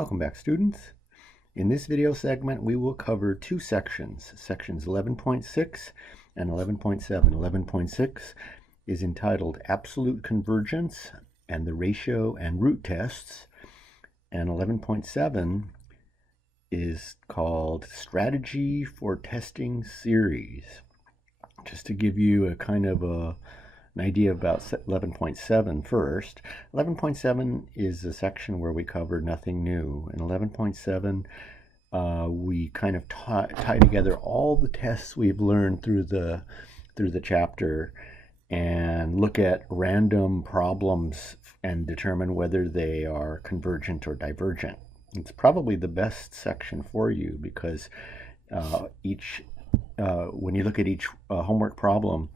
Welcome back, students. In this video segment, we will cover two sections, sections 11.6 and 11.7. 11.6 is entitled Absolute Convergence and the Ratio and Root Tests, and 11.7 is called Strategy for Testing Series. Just to give you a kind of an idea about 11.7 first. 11.7 is a section where we cover nothing new. In 11.7, we kind of tie together all the tests we've learned through the chapter and look at random problems and determine whether they are convergent or divergent. It's probably the best section for you because when you look at each homework problem,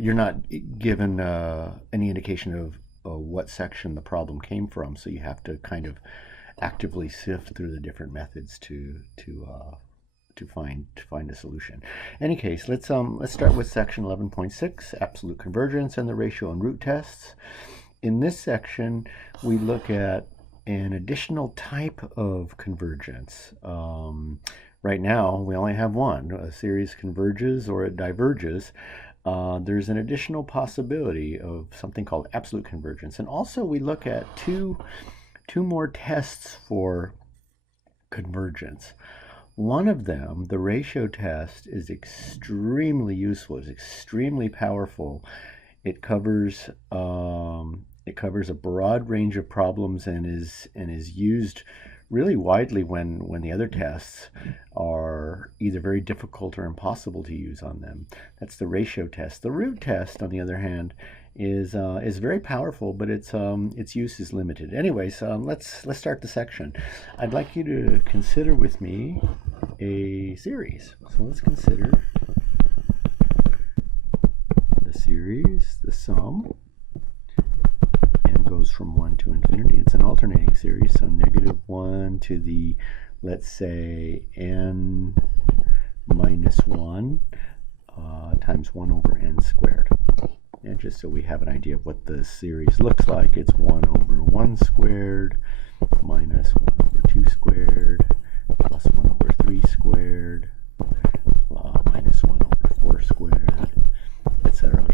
you're not given any indication of what section the problem came from, so you have to kind of actively sift through the different methods to find a solution. In any case, let's start with section 11.6, absolute convergence and the ratio and root tests. In this section, we look at an additional type of convergence. Right now, we only have one. A series converges or it diverges. There's an additional possibility of something called absolute convergence. And also we look at two more tests for convergence. One of them, the ratio test, is extremely useful. It's extremely powerful. It covers a broad range of problems and is used really widely when the other tests are either very difficult or impossible to use on them. That's the ratio test. The root test, on the other hand, is very powerful, but its use is limited. Anyways, let's start the section. I'd like you to consider with me a series. So let's consider the series, the sum, and goes from 1 to infinity. It's an alternating series, so -1 to the, let's say, n minus 1 times 1 over n squared. And just so we have an idea of what the series looks like, it's 1 over 1 squared minus 1 over 2 squared plus 1 over 3 squared minus 1 over 4 squared, etc.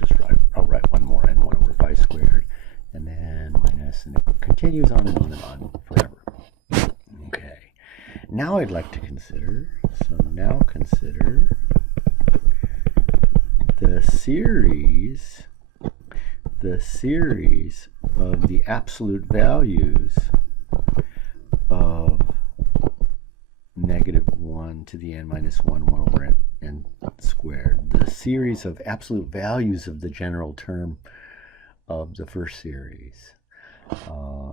I'll write one more, and 1 over 5 squared, and then minus, and it continues on and on and on forever. Okay. Now I'd like to consider the series of the absolute values of -1 to the n minus 1, 1 over n squared. The series of absolute values of the general term of the first series.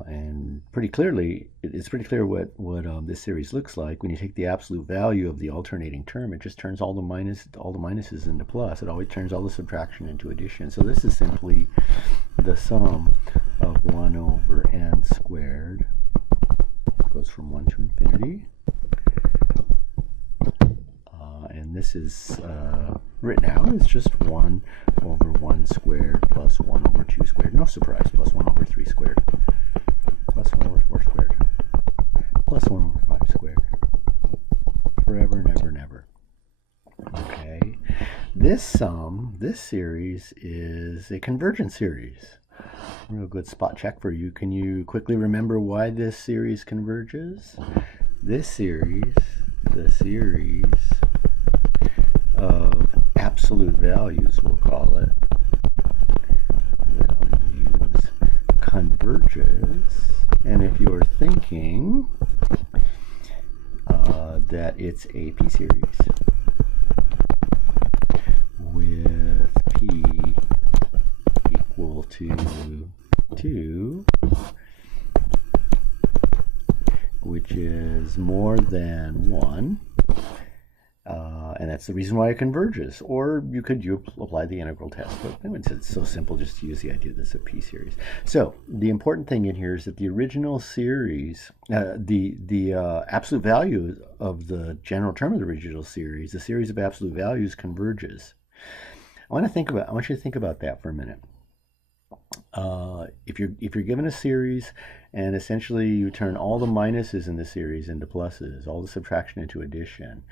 And it's pretty clear what this series looks like. When you take the absolute value of the alternating term, it just turns all the minuses into plus. It always turns all the subtraction into addition. So this is simply the sum of 1 over n squared. It goes from 1 to infinity. And this is written out as just 1 over 1 squared plus 1 over 2 squared. No surprise, plus 1 over 3 squared, plus 1 over 4 squared, plus 1 over 5 squared. Forever and ever and ever. Okay. This series is a convergent series. Real good spot check for you. Can you quickly remember why this series converges? This series, the series of absolute values, we'll call it, values converges. And if you're thinking that it's a p-series with p equal to 2, which is more than 1, and that's the reason why it converges. Or you could apply the integral test, but it's so simple just to use the idea that it's a p-series. So the important thing in here is that the original series, the absolute value of the general term of the original series, the series of absolute values, converges. I want you to think about that for a minute. if you're given a series and essentially you turn all the minuses in the series into pluses, all the subtraction into addition,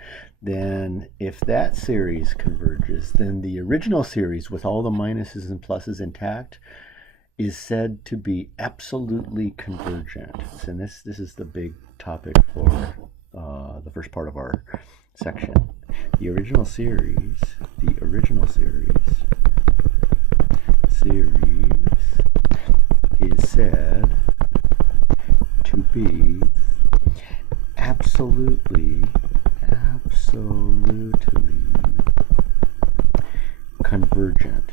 then if that series converges, then the original series with all the minuses and pluses intact is said to be absolutely convergent. And this is the big topic for the first part of our section. The original series is said to be absolutely convergent.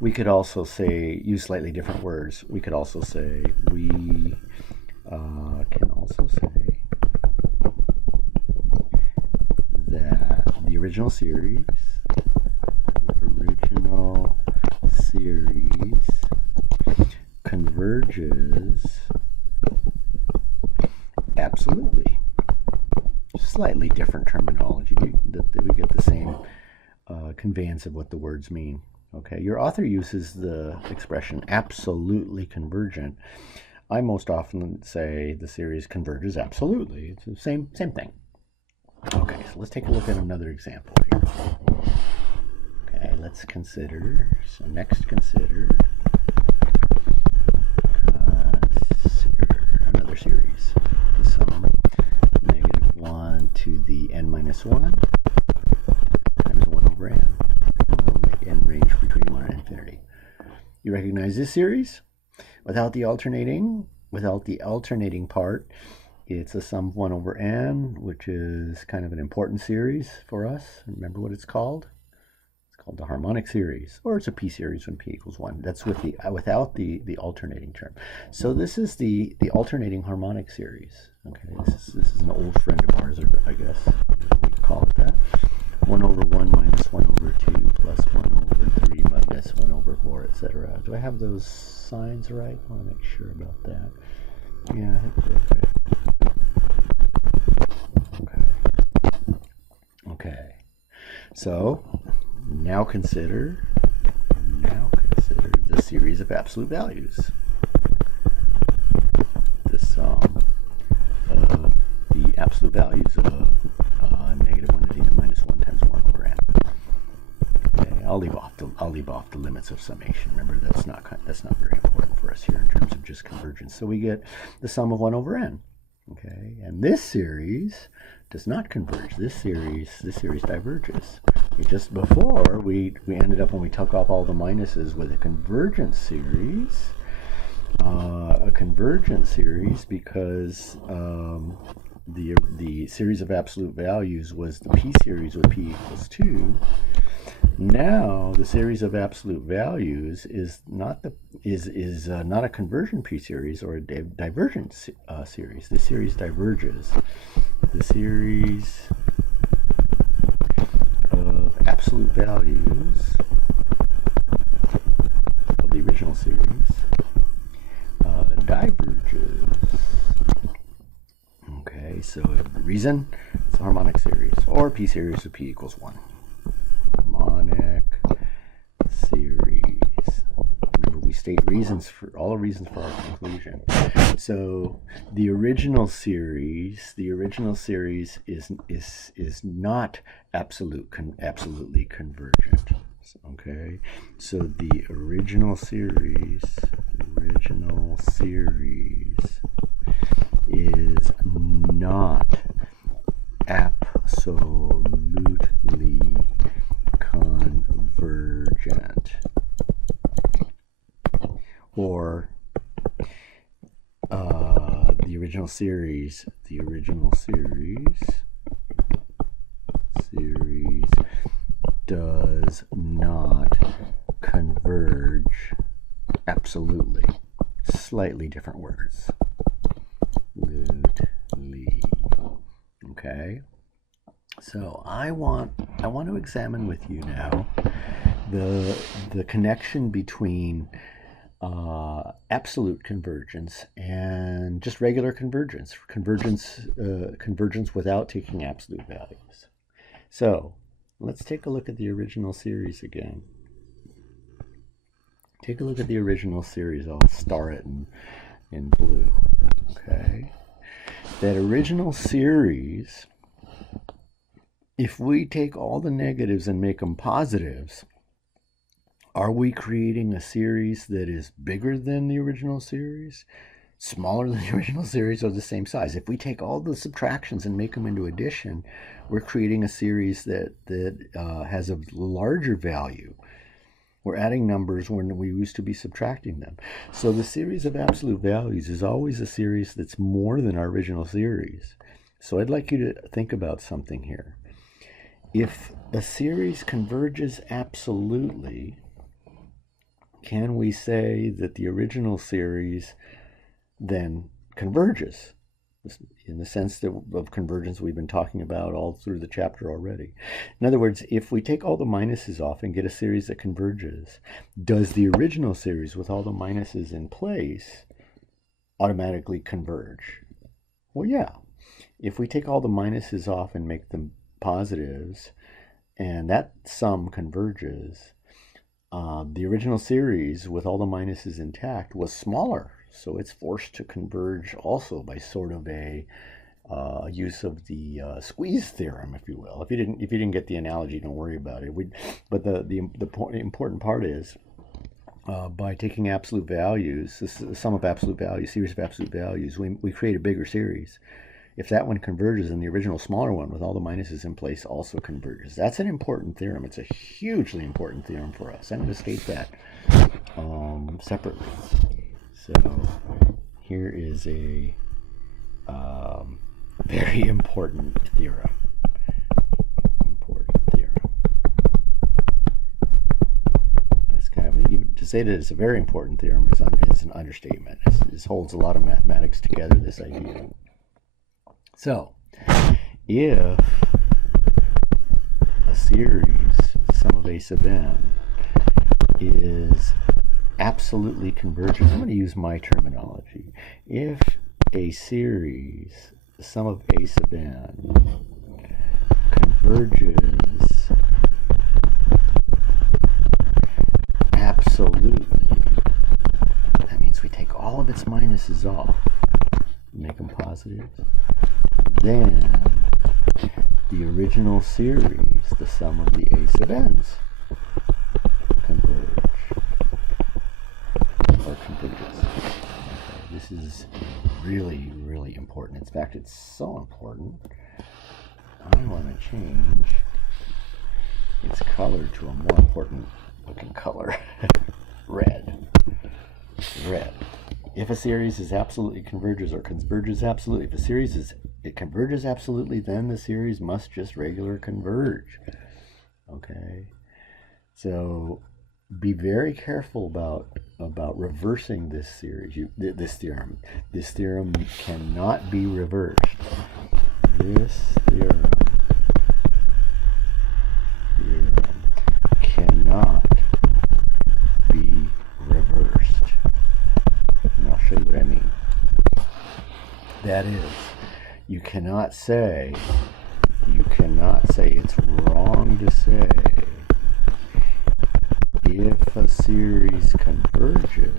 We could also say, use slightly different words. We could also say, we can also say that the original series converges absolutely. Slightly different terminology. We get the same conveyance of what the words mean. Okay, your author uses the expression absolutely convergent. I most often say the series converges absolutely. It's the same thing. Okay, so let's take a look at another example here. Okay, let's consider, consider another series. The sum -1 to the n minus 1 times 1 over n. I'll make n range between 1 and infinity. You recognize this series? Without the alternating part, it's a sum of 1 over n, which is kind of an important series for us. Remember what it's called? It's called the harmonic series, or it's a p series when p equals 1. That's with the without the alternating term. So this is the alternating harmonic series. Okay, this is an old friend of ours, I guess we call it that. 1 over 1 minus 1 over 2 plus 1 over 3 minus 1 over 4, etc. Do I have those signs right? I want to make sure about that. Yeah, I think we're okay. Okay. So now consider the series of absolute values. The sum of the absolute values of -1 to the n minus 1 times 1 over n. Okay, I'll leave off the limits of summation. Remember, that's not very important for us here in terms of just convergence. So we get the sum of 1 over n. Okay, and this series does not converge. This series diverges. Just before we ended up, when we took off all the minuses, with a convergent series. Because the series of absolute values was the p series with p equals 2. Now the series of absolute values is not a convergent p series or a divergent series. The series diverges. The series of absolute values of the original series diverges. Okay, so the reason, it's a harmonic series, or p series with p equals 1. Harmonic series. Remember, we state all the reasons for our conclusion. So the original series is not absolutely convergent. Okay, so the original series is not absolutely convergent, or the original series does not converge absolutely. Slightly different words. Okay. So I want to examine with you now the connection between absolute convergence and just regular convergence without taking absolute values. So let's take a look at the original series again. Take a look at the original series. I'll star it in blue. Okay. That original series, if we take all the negatives and make them positives, are we creating a series that is bigger than the original series, smaller than the original series, or the same size? If we take all the subtractions and make them into addition, we're creating a series that has a larger value. We're adding numbers when we used to be subtracting them. So the series of absolute values is always a series that's more than our original series. So I'd like you to think about something here. If a series converges absolutely, can we say that the original series then converges, in the sense of convergence we've been talking about all through the chapter already? In other words, if we take all the minuses off and get a series that converges, does the original series with all the minuses in place automatically converge? Well, yeah. If we take all the minuses off and make them positives, and that sum converges, the original series with all the minuses intact was smaller, so it's forced to converge also by sort of a use of the squeeze theorem, if you will. If you didn't get the analogy, don't worry about it. But the important part is, by taking absolute values, the sum of absolute values, series of absolute values, we create a bigger series. If that one converges, then the original smaller one with all the minuses in place also converges. That's an important theorem. It's a hugely important theorem for us. I'm going to state that separately. So here is a very important theorem. It's kind of even to say that it's a very important theorem is an understatement. This holds a lot of mathematics together, this idea. So, if a series, sum of a sub n, is absolutely convergent, I'm going to use my terminology. If a series, sum of a sub n, converges absolutely, that means we take all of its minuses off, make them positives, then the original series, the sum of the a sub n's, converge or converges. Okay, this is really, really important. In fact, it's so important, I want to change its color to a more important looking color. Red. Red. If a series is absolutely converges or converges absolutely, if a series it converges absolutely, then the series must just regular converge. Okay, so be very careful about reversing this series. This theorem. This theorem cannot be reversed. This theorem cannot be reversed. And I'll show you what I mean. That is, you cannot say it's wrong to say if a series converges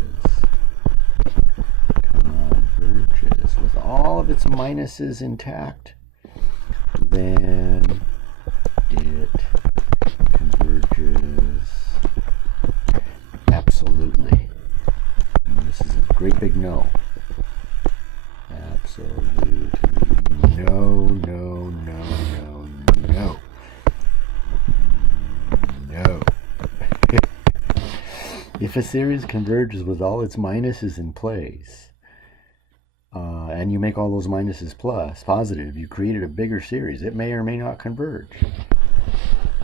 with all of its minuses intact, then it converges absolutely. And this is a great big no. Absolutely. No, no, no, no, no. No. If a series converges with all its minuses in place, and you make all those minuses positive, you created a bigger series. It may or may not converge.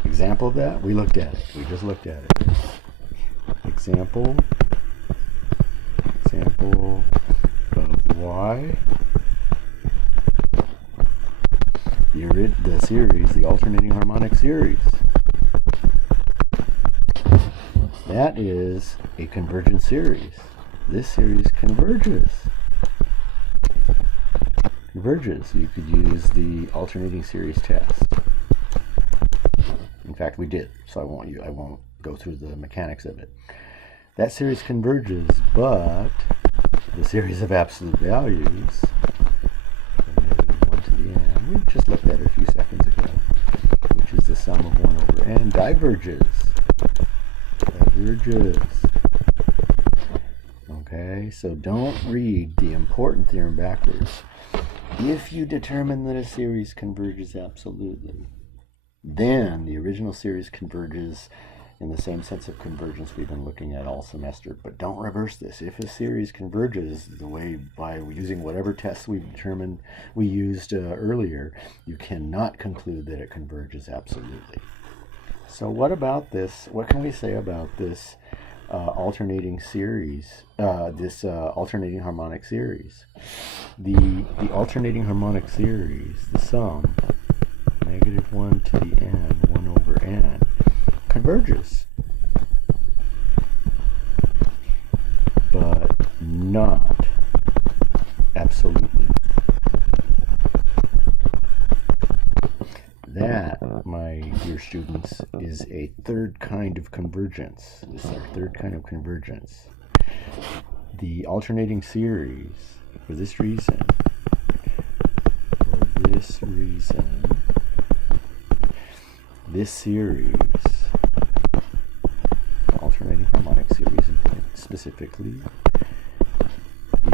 Example of that? We looked at it. We just looked at it. Example of y. The series, the alternating harmonic series. That is a convergent series. This series converges. You could use the alternating series test. fact, we did. So I won't go through the mechanics of it. That series converges, but the series of absolute values, negative 1 to the n, we just looked at it a few seconds ago, which is the sum of 1 over n, diverges. Okay, so don't read the important theorem backwards. If you determine that a series converges absolutely, then the original series converges in the same sense of convergence we've been looking at all semester. But don't reverse this. If a series converges the way by using whatever tests we've determined we used earlier, you cannot conclude that it converges absolutely. So what about this? What can we say about this alternating series, alternating harmonic series? The alternating harmonic series, the sum, negative 1 to the n, 1 over n, converges, but not absolutely. That, my dear students, is a third kind of convergence. This is our third kind of convergence. The alternating series, for this reason, this series, alternating harmonic series specifically,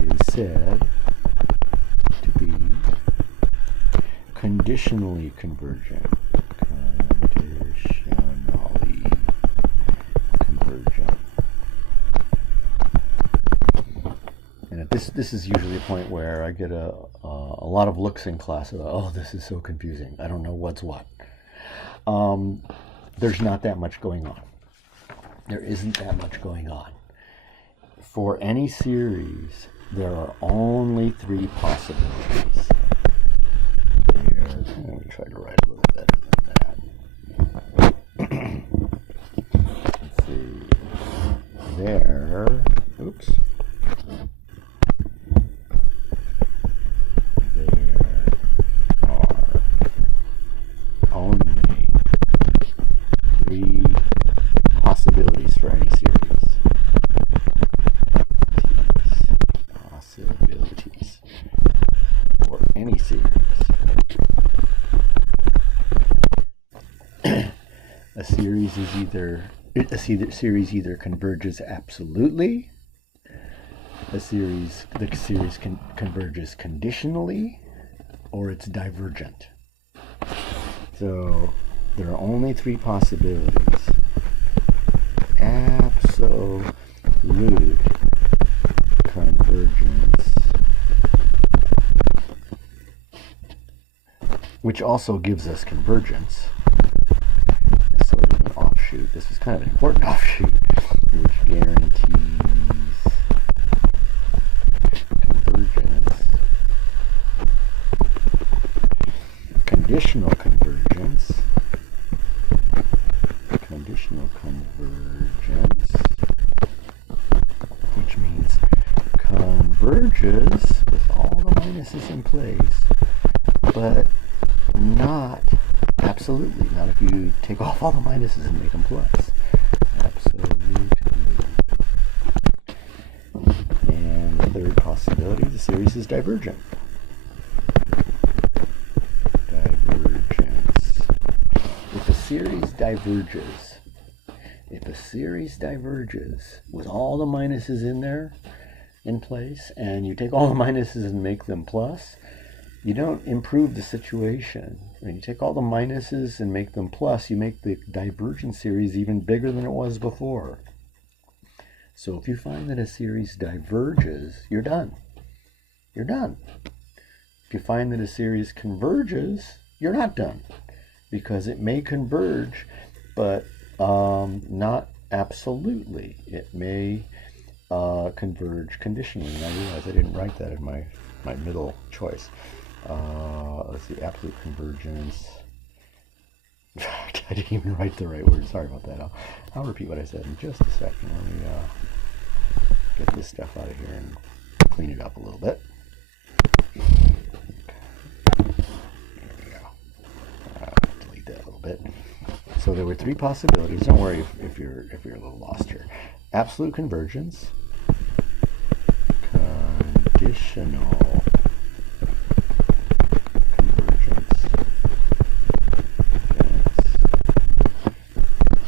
is said to be conditionally convergent. Conditionally convergent. And this is usually a point where I get a lot of looks in class. Oh, this is so confusing. I don't know what's what. There's not that much going on. There isn't that much going on. For any series, there are only 3 possibilities. Let me try to write a little better than that. Let's see. There are only 3 possibilities for any series. Possibilities for any series. A series either converges absolutely, the series converges conditionally, or it's divergent. So there are only 3 possibilities. Absolute convergence, which also gives us convergence. Sort of an offshoot. This is kind of an important offshoot, which guarantees convergence. Conditional convergence. Conditional convergence, which means converges with all the minuses in place, but not absolutely. Not if you take off all the minuses and make them plus. Absolutely. And the third possibility, the series is divergent. Divergence. If a series diverges with all the minuses in there in place, and you take all the minuses and make them plus, you don't improve the situation. When you take all the minuses and make them plus, you make the divergent series even bigger than it was before. So if you find that a series diverges, you're done. You're done. If you find that a series converges, you're not done, because it may converge, but not absolutely. It may converge conditionally. And I realize I didn't write that in my middle choice. Let's see, absolute convergence. I didn't even write the right word. Sorry about that. I'll repeat what I said in just a second. Let me get this stuff out of here and clean it up a little bit. There we go. Delete that a little bit. So So there were three possibilities. Don't worry if you're a little lost here. Absolute convergence, conditional convergence,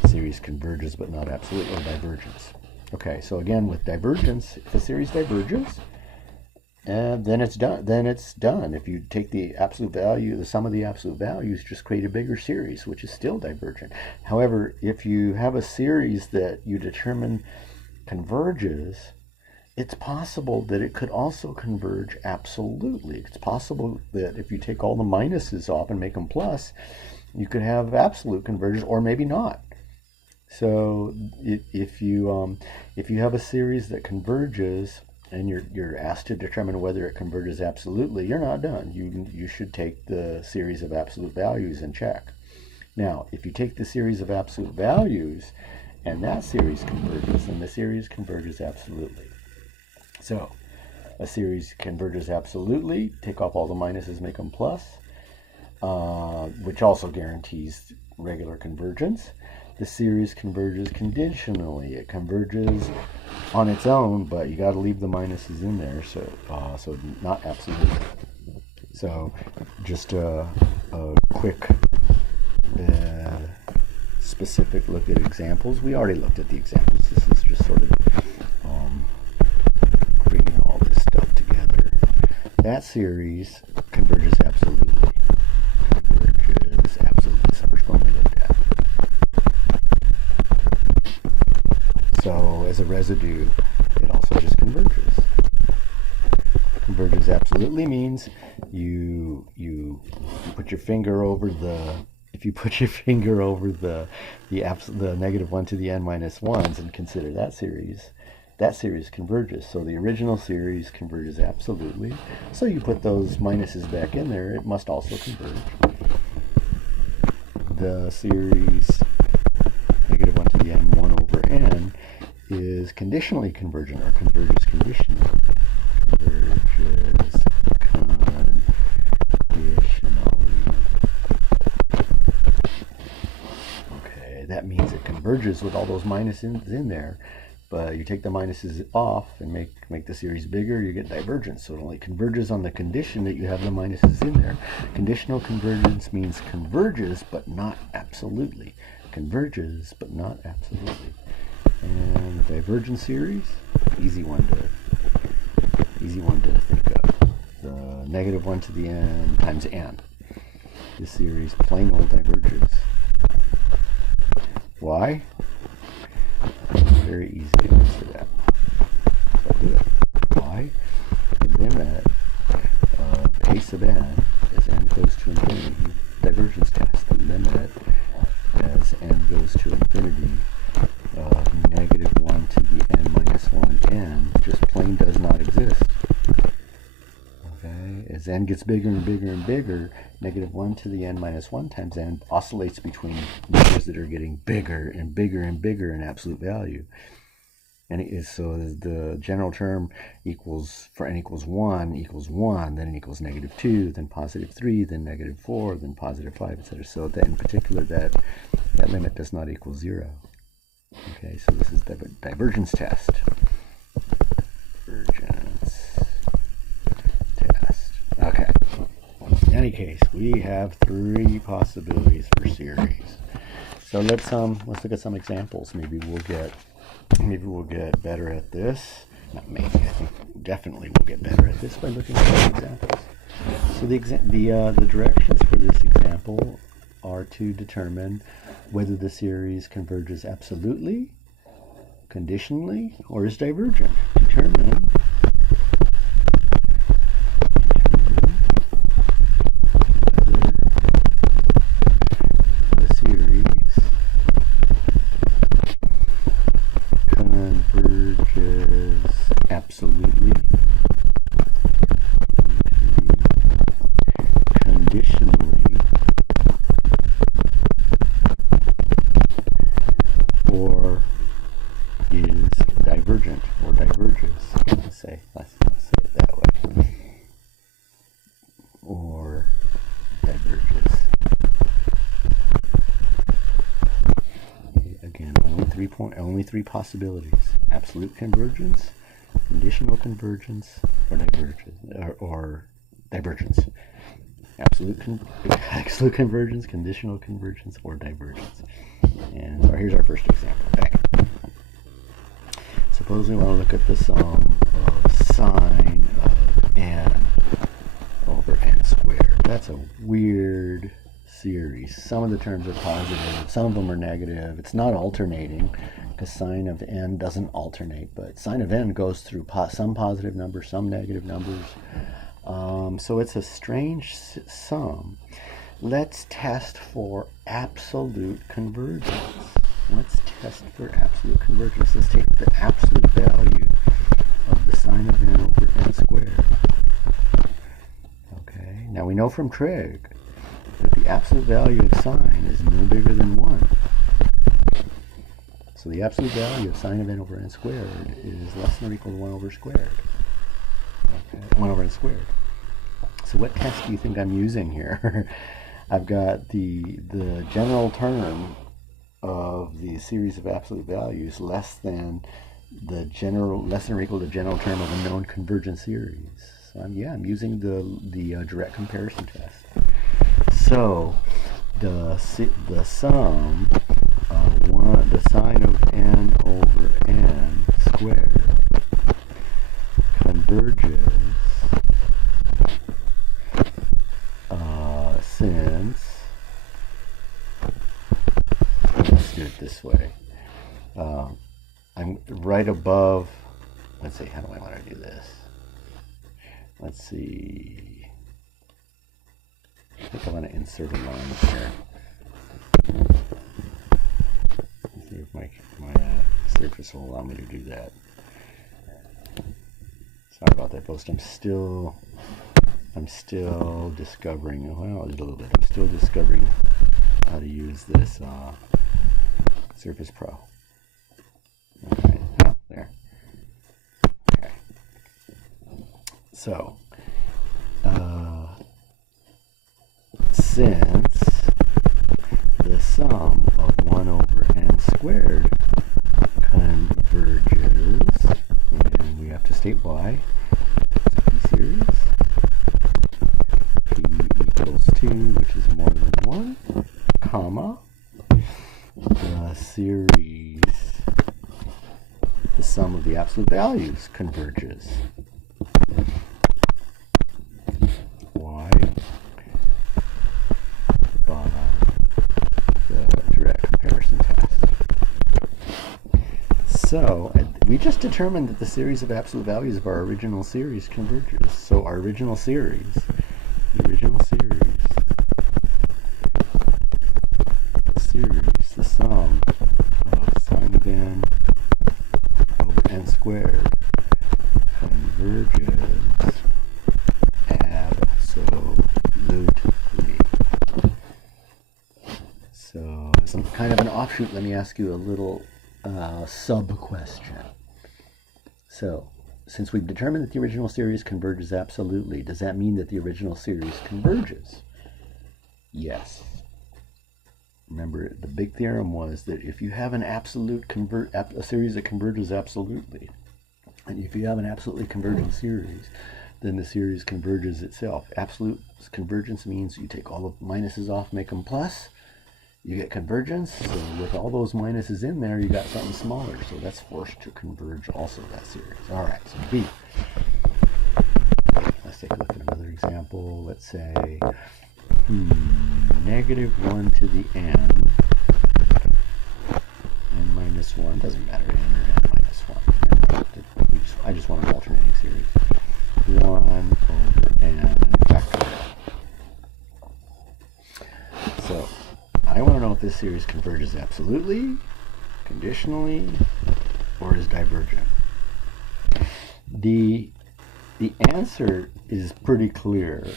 series converges but not absolute, or divergence. Okay, so again with divergence, if a series diverges, then it's done. If you take the absolute value, the sum of the absolute values, just create a bigger series, which is still divergent. However, if you have a series that you determine converges, it's possible that it could also converge absolutely. It's possible that if you take all the minuses off and make them plus, you could have absolute convergence, or maybe not. So if you have a series that converges, and you're asked to determine whether it converges absolutely, you're not done. You should take the series of absolute values and check. Now, if you take the series of absolute values and that series converges, then the series converges absolutely. So a series converges absolutely, take off all the minuses, make them plus, which also guarantees regular convergence. The series converges conditionally. It converges on its own, but you got to leave the minuses in there, so not absolutely. So just a quick specific look at examples. We already looked at the examples. This is just sort of bringing all this stuff together. That series converges absolutely. Converges absolutely. So first one we looked at. So as a residue, it also just converges. Converges absolutely means you put your finger over the, if you put your finger over the negative 1 to the n minus 1s and consider that series converges. So the original series converges absolutely. So you put those minuses back in there, it must also converge. The series negative 1 to the n 1 over n is conditionally convergent, or converges conditionally. Converges conditionally. Okay, that means it converges with all those minuses in there, but you take the minuses off and make the series bigger, you get divergence. So it only converges on the condition that you have the minuses in there. Conditional convergence means converges, but not absolutely. Converges, but not absolutely. And the divergence series, easy one to think of. The negative 1 to the n times n. This series plain old diverges. Why? Very easy to answer that. So I'll do it. Why? The limit of pace of n as n goes to infinity, divergence test. The limit as n goes to infinity of negative 1 to the n minus 1 n just plain does not exist. Okay, as n gets bigger and bigger and bigger, negative 1 to the n minus 1 times n oscillates between numbers that are getting bigger and bigger and bigger in absolute value. And it is, so the general term equals, for n equals 1, then n equals negative 2, then positive 3, then negative 4, then positive 5, etc. So that in particular, that limit does not equal 0. Okay, so this is the divergence test. Divergence test. Okay. In any case, we have three possibilities for series. So let's look at some examples. Maybe we'll get better at this. Not maybe. I think definitely we'll get better at this by looking at some examples. So the directions for this example are to determine whether the series converges absolutely, conditionally, or is divergent. Determine whether the series converges absolutely, conditionally, or is divergent or diverges. Let's say it that way. Or diverges. only three possibilities: absolute convergence, conditional convergence, or divergence. Absolute convergence, conditional convergence, or divergence. And so here's our first example. Okay. Suppose we want to look at the sum of sine of n over n squared. That's a weird series. Some of the terms are positive, some of them are negative. It's not alternating because sine of n doesn't alternate, but sine of n goes through some positive numbers, some negative numbers. So it's a strange sum. Let's test for absolute convergence. Let's test for absolute convergence. Let's take the absolute value of the sine of n over n squared. Okay, now we know from trig that the absolute value of sine is no bigger than 1. So the absolute value of sine of n over n squared is less than or equal to 1 over squared. Okay, 1 over n squared. So what test do you think I'm using here? I've got the general term of the series of absolute values less than or equal to the general term of a known convergent series. So I'm using the direct comparison test. So the sum of the sine of n over n squared converges since, let's do it this way. I'm right above, let's see, how do I want to do this? Let's see. I think I want to insert a line here. Let's see if my surface will allow me to do that. Sorry about that, folks. I'm still discovering, well, just a little bit. I'm still discovering how to use this Surface Pro. All right, oh, there. Okay. So, since the sum of 1 over n squared converges, and we have to state why, it's a p-series, p equals 2, which is more than 1, comma, the series, the sum of the absolute values converges. Why? By the direct comparison test. So we just determined that the series of absolute values of our original series converges. So our original series, the sum of sine of n over n squared converges absolutely. So as some kind of an offshoot, let me ask you a little sub-question. So, since we've determined that the original series converges absolutely, does that mean that the original series converges? Yes. Remember, the big theorem was that if you have a series that converges absolutely, and if you have an absolutely convergent series, then the series converges itself. Absolute convergence means you take all the minuses off, make them plus, you get convergence. So with all those minuses in there, you got something smaller. So that's forced to converge also, that series. All right, so B. Let's take a look at another example. Let's say negative 1 to the n minus 1. Doesn't matter, n or n minus 1. I just want an alternating series. 1 over n factorial. So I want to know if this series converges absolutely, conditionally, or is divergent. The answer is pretty clear.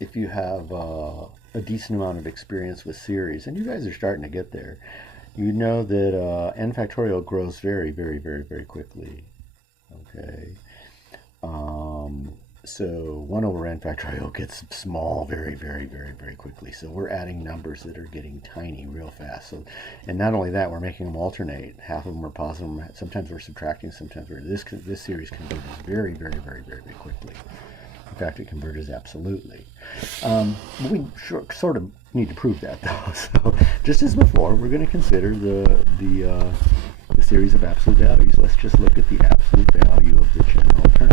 If you have a decent amount of experience with series, and you guys are starting to get there, you know that n factorial grows very, very, very, very quickly. Okay. So 1 over n factorial gets small very, very, very, very quickly. So we're adding numbers that are getting tiny real fast. So, and not only that, we're making them alternate. Half of them are positive. Sometimes we're subtracting. Sometimes we're this series converges very, very, very, very, very quickly. In fact, it converges absolutely. We sort of need to prove that, though. So just as before, we're going to consider the series of absolute values. Let's just look at the absolute value of the general term.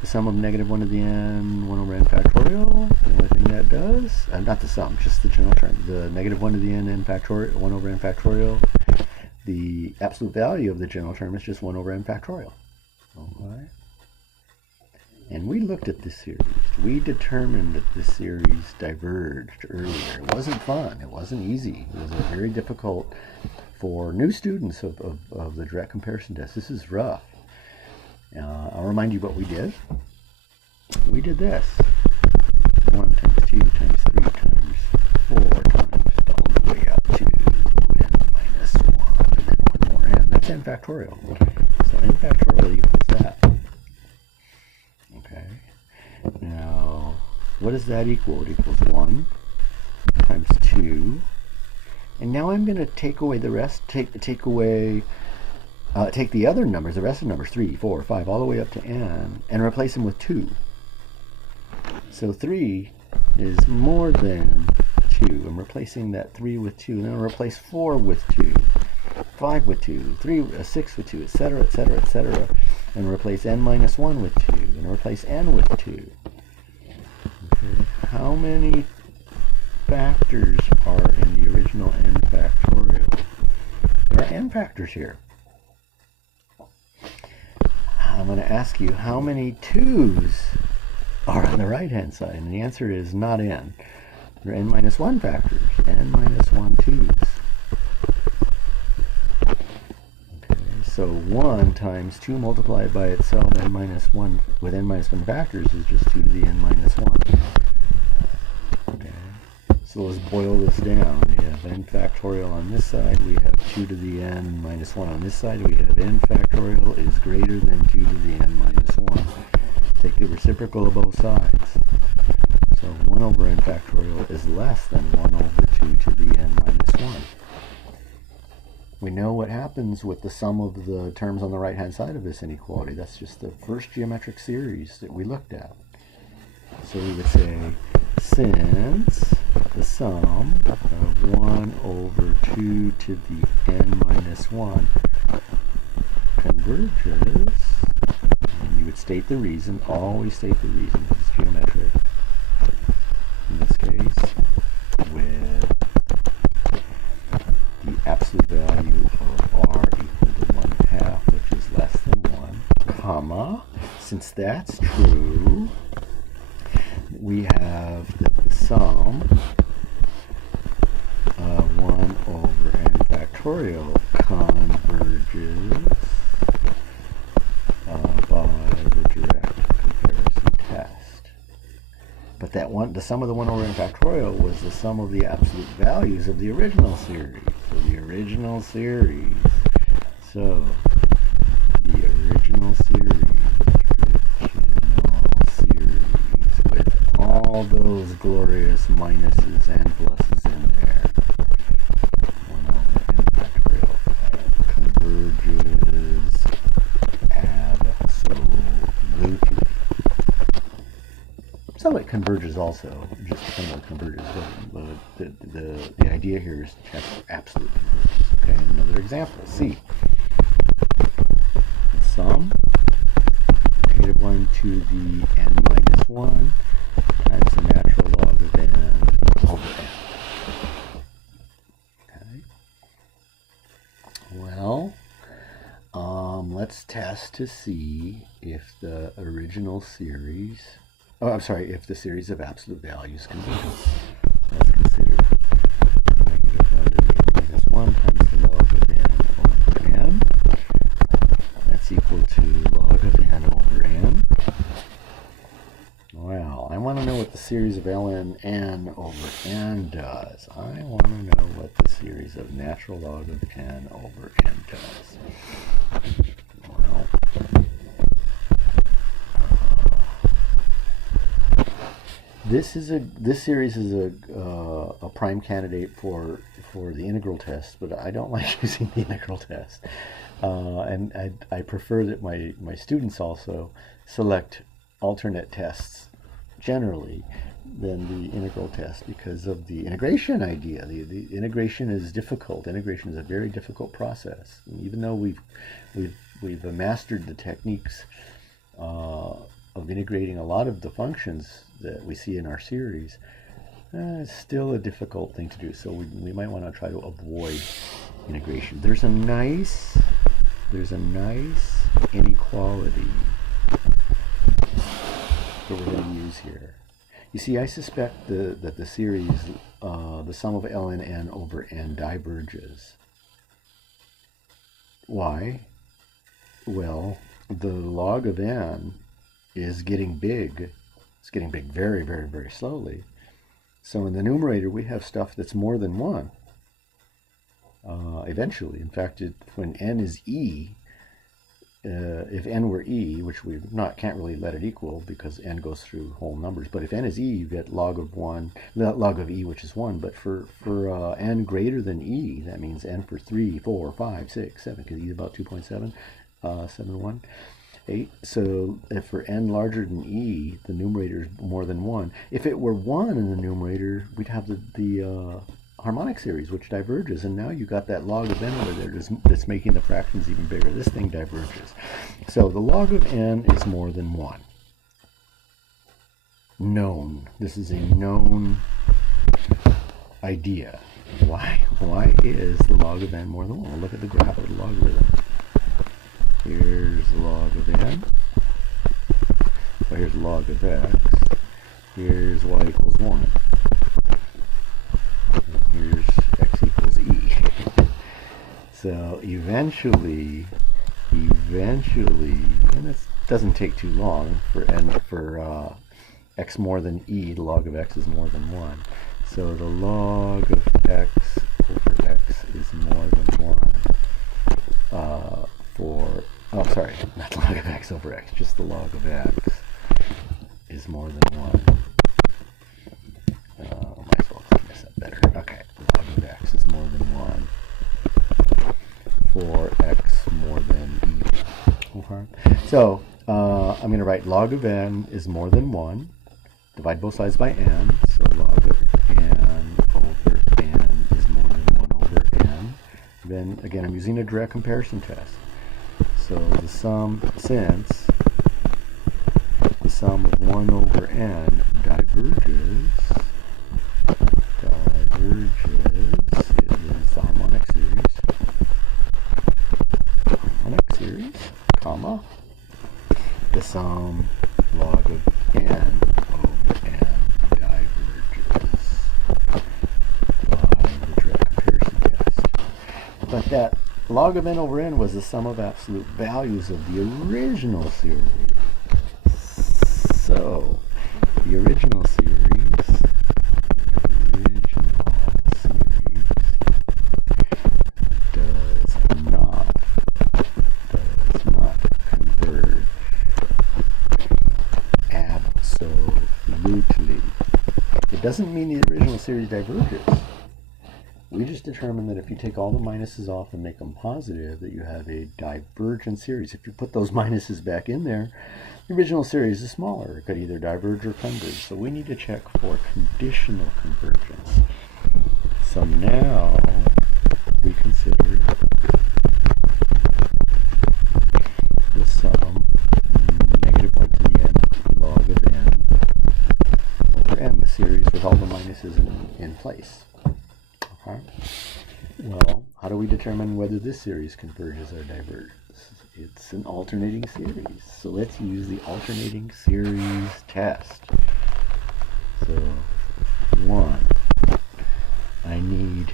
The sum of -1 to the n, 1 over n factorial. The only thing that does, not the sum, just the general term. The -1 to the n factorial, 1 over n factorial. The absolute value of the general term is just 1 over n factorial. All right. And we looked at this series. We determined that this series diverged earlier. It wasn't fun. It wasn't easy. It was very difficult for new students of the direct comparison test. This is rough. I'll remind you what we did. We did this. 1 times 2 times 3 times 4 times all the way up to n minus 1 and then 1 more n. That's n factorial. So n factorial equals that. Okay. Now, what does that equal? It equals 1 times 2. And now I'm going to take away the rest, take the other numbers, the rest of the numbers, 3, 4, 5, all the way up to n, and replace them with 2. So 3 is more than 2. I'm replacing that 3 with 2. And then I'll replace 4 with 2, 5 with 2, 6 with 2, etc., etc., etc. And replace n minus 1 with 2. And replace n with 2. Okay. How many factors are in the original n factorial? There are n factors here. I'm going to ask you how many 2's are on the right hand side, and the answer is not n. There are n minus 1 factors, n minus 1 2's. Okay, so 1 times 2 multiplied by itself n minus 1 with n minus 1 factors is just 2 to the n minus 1. Okay, so let's boil this down. We have n factorial on this side, we have 2 to the n minus 1 on this side, we have n factorial is greater than 2 to the n minus 1. Take the reciprocal of both sides. So 1 over n factorial is less than 1 over 2 to the n minus 1. We know what happens with the sum of the terms on the right hand side of this inequality. That's just the first geometric series that we looked at. So we would say, since the sum of 1 over 2 to the n minus 1 converges, and you would state the reason, always state the reason, this is geometric, in this case, with the absolute value of r equal to 1/2, which is less than 1, comma, since that's true, we have that the sum of 1 over n factorial converges by the direct comparison test. But that one, the sum of the 1 over n factorial was the sum of the absolute values of the original series. So the original series. So the original series with all those glorious minuses and pluses in there. 1 over n factorial converges absolutely. So it converges also, just depending on what converges. But the idea here is to have absolute convergence. Okay, another example. C. The sum -1 to the n minus 1 times the natural log of n over n. Okay. Well, let's test to see if the original series, if the series of absolute values converges. Let's consider -1 to the n minus 1 times the log of n over n. That's equal to log of n over n. Well, I want to know what the series of ln n over n does. I want to know what the series of natural log of n over n does. Well, this series is a prime candidate for the integral test, but I don't like using the integral test, and I prefer that my students also select alternate tests generally than the integral test because of the integration idea. The integration is difficult. Integration is a very difficult process, and even though we've mastered the techniques of integrating a lot of the functions that we see in our series, it's still a difficult thing to do. So we might want to try to avoid integration. There's a nice inequality that we're going to use here. You see, I suspect that the series, the sum of ln n over n diverges. Why? Well, the log of n is getting big. It's getting big very, very, very slowly. So in the numerator, we have stuff that's more than 1. Eventually, in fact, when n is e, if n were e, which we can't really let it equal because n goes through whole numbers, but if n is e, you get log of 1, log of e, which is 1. But for n greater than e, that means n for 3, 4, 5, 6, 7, because e is about 2.7, 7, 1, 8. So if for n larger than e, the numerator is more than 1. If it were 1 in the numerator, we'd have the harmonic series, which diverges, and now you got that log of n over there that's making the fractions even bigger. This thing diverges. So the log of n is more than 1. Known. This is a known idea. Why is the log of n more than 1? Well, look at the graph of the logarithm. Here's the log of n. Well, here's the log of x. Here's y equals 1. Here's x equals e. So eventually, and this doesn't take too long for x more than e, the log of x is more than 1. So the log of x over x is more than 1 not the log of x over x, just the log of x is more than 1. Might as well clean this up better. Okay, log of x is more than 1 for x more than e. Okay. So I'm going to write log of n is more than 1. Divide both sides by n. So log of n over n is more than 1 over n. Then again, I'm using a direct comparison test. So the sum, since the sum of 1 over n diverges, it is the harmonic series, comma, the sum log of n over n diverges by the direct comparison test. But that log of n over n was the sum of absolute values of the original series. So the original series does not converge absolutely. It doesn't mean the original series diverges. We just determined that if you take all the minuses off and make them positive, that you have a divergent series. If you put those minuses back in there, the original series is smaller. It could either diverge or converge. So we need to check for conditional convergence. So now we consider the sum, negative 1 to the n, log of n over n, the series with all the minuses in place. Okay. Well, how do we determine whether this series converges or diverges? It's an alternating series. So let's use the alternating series test. So 1, I need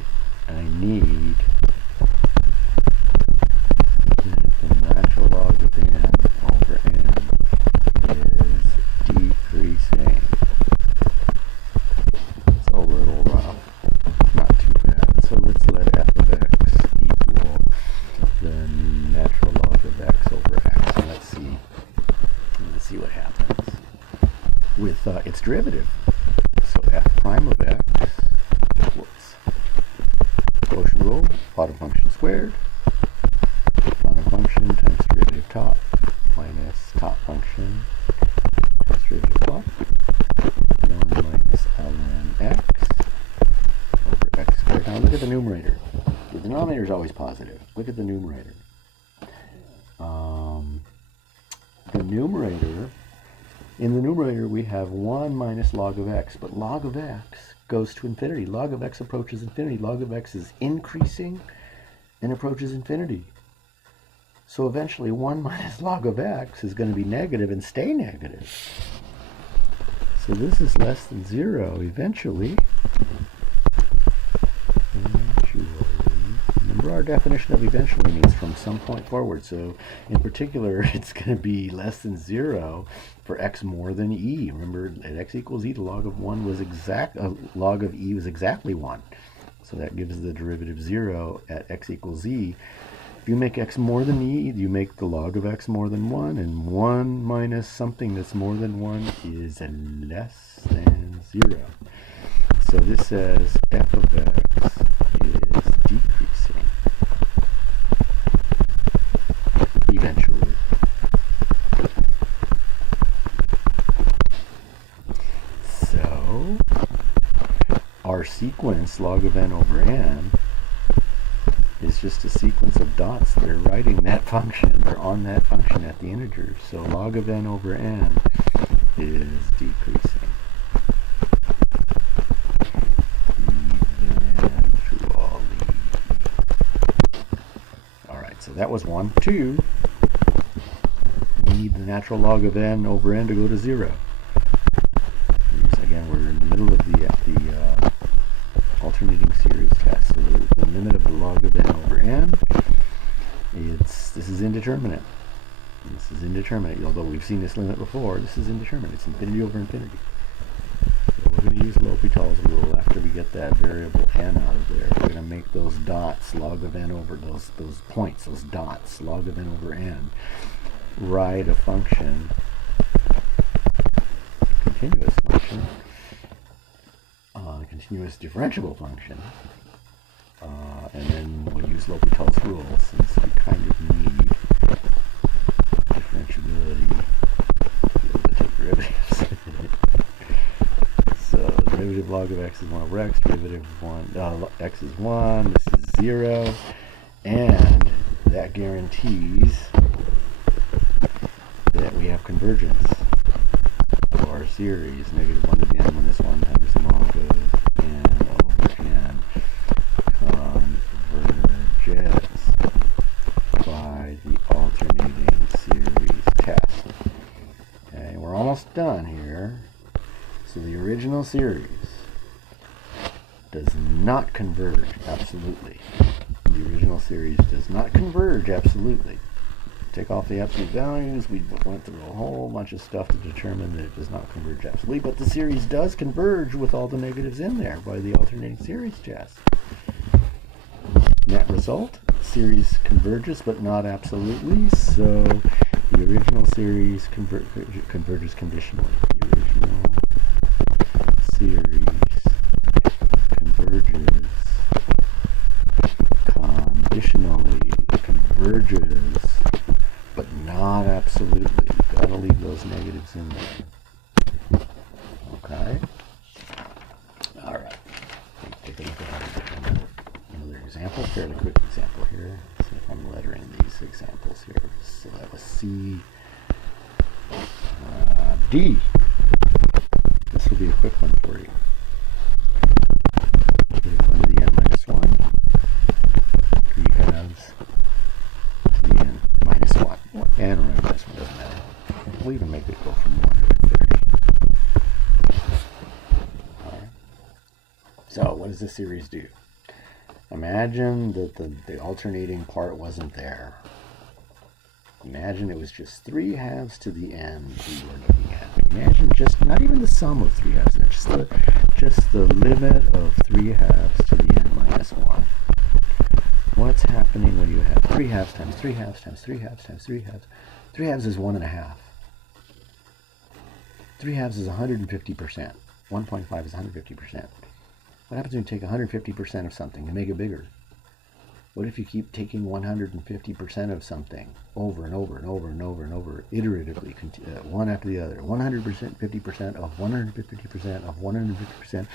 the natural log of n over n is decreasing. It's a little rough, not too bad. So let's let f of x equal the natural log of x over x. And let's see what happens with its derivative. m of x, whoops, quotient rule, bottom function squared, bottom function times derivative top minus top function times derivative bottom, 1 minus ln x over x squared. Now look at the numerator. The denominator is always positive. Look at the numerator. In the numerator we have 1 minus log of x, but log of x goes to infinity. Log of x approaches infinity. Log of x is increasing and approaches infinity. So eventually 1 minus log of x is going to be negative and stay negative. So this is less than 0 eventually. Remember, our definition of eventually means from some point forward. So in particular, it's going to be less than 0 for x more than e. Remember, at x equals e, the log of 1 was log of e was exactly 1. So that gives the derivative 0 at x equals e. If you make x more than e, you make the log of x more than 1, and 1 minus something that's more than 1 is less than 0. So this says f of x is decreasing eventually. So our sequence log of n over n is just a sequence of dots that are writing that function. They're on that function at the integers. So log of n over n is decreasing. So that was 1. 2, we need the natural log of n over n to go to 0. Again, we're in the middle of the alternating series test. So the limit of the log of n over n, this is indeterminate. This is indeterminate. Although we've seen this limit before, this is indeterminate. It's infinity over infinity. So we're going to use L'Hopital's rule after we get that variable n out of there. We're going to make those dots, log of n over those points, those dots, log of n over n, write a function, continuous function, continuous differentiable function, and then we'll use L'Hopital's rule since we kind of need differentiability to derivatives. So derivative log of x is 1 over x, derivative of x is 1, this is 0, and that guarantees that we have convergence of our series, negative 1 to the n minus 1 times log of n over n converges by the alternating series test. Okay, we're almost done here. So the original series does not converge absolutely. The original series does not converge absolutely. Take off the absolute values, we went through a whole bunch of stuff to determine that it does not converge absolutely, but the series does converge with all the negatives in there by the alternating series test. Net result, series converges but not absolutely, so the original series converges conditionally. The original series converges conditionally, converges, but not absolutely. You've got to leave those negatives in there. Okay? All right. Let's take a look at another example, fairly quick example here. Let's see if I'm lettering these examples here. So that was C, D. This will be a quick one for you. Negative 1 to the n minus 1. 3 halves to the n minus 1. And remember, this one doesn't matter. We'll even make it go from 1 to infinity. Alright. So, what does this series do? Imagine that the alternating part wasn't there. Imagine it was just 3 halves to the n we were looking at. Imagine just not even the sum of 3 halves, just the limit of 3 halves to the n minus 1. What's happening when you have 3 halves times 3 halves times 3 halves times 3 halves? 3 halves is 1 1/2. 3 halves is 150%. 1.5 is 150%. What happens when you take 150% of something and make it bigger? What if you keep taking 150% of something over and over and over and over and over, iteratively, one after the other? 100%, 50% of 150% of 150%,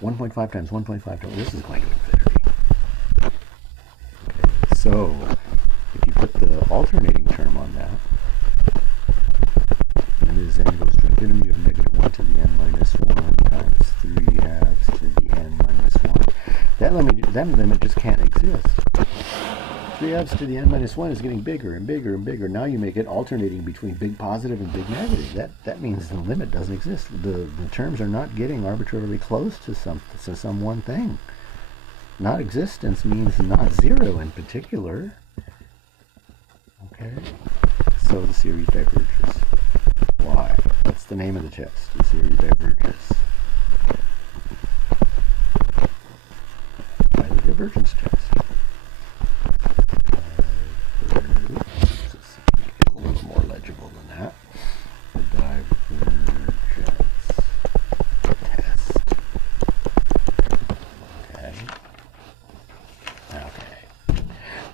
1.5 times 1.5 times. This is going to infinity. Okay. So, if you put the alternating term on that, and as n goes to infinity, you have negative 1 to the n minus 1 times 3 halves to the n minus 1. That limit just can't exist. 3 halves to the n minus 1 is getting bigger and bigger and bigger. Now you make it alternating between big positive and big negative. That means the limit doesn't exist. The terms are not getting arbitrarily close to some one thing. Not existence means not zero in particular. Okay? So the series diverges. Why? That's the name of the test. The series diverges by the divergence test. Let's make it a little more legible than that. The divergence test. Okay.